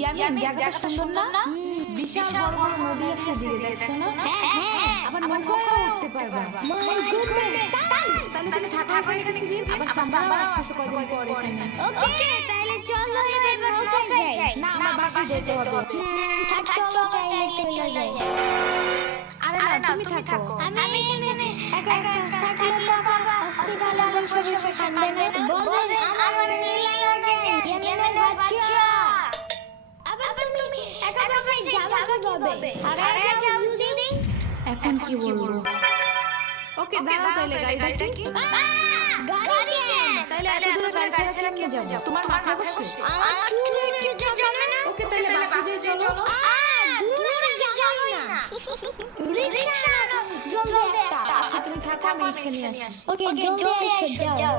ইয়ামিন জায়গাটা সুন্দর না? বিশাল বড় বড় নদী আছে দিকে দেখছো না? হ্যাঁ আবার নৌকায় উঠতে পারবা। মাই গুডনেস তাহলে তুমি থাকো এখানে কিছুদিন, আবার সাম্বারও আসতেছে কদিন পরে এখানে। ওকে তাহলে চলো এবার নৌকায় যাই না আমার বাসায় যেতে হবে। থাক চলো তাহলে চলে যাই আরে না তুমি থাকো। আমি এখানে একা একা থাকলে তো বাবা হসপিটালে বসে বসে কাঁদবে না বলবে আমার নীলা লাগে ইয়ামিনের বাচ্চা আবার তুমি একা বসে যাবে কিভাবে আরে যাও দিদি এখন কি বলবো? ওকে দাঁড়াও তাহলে গাড়িটা কি? গাড়ি কেন তাহলে এত দূরে গাড়ি ছাড়া নিয়ে যাবো। তোমার মাথা বসে? তুমি একটু যাবে না ওকে তাহলে বাসে চলো। দূরে যাও না রিকশা জলদি একটা আচ্ছা তুমি থাকো আমি এসে নিয়ে আসি। ওকে জলদি এসে যাও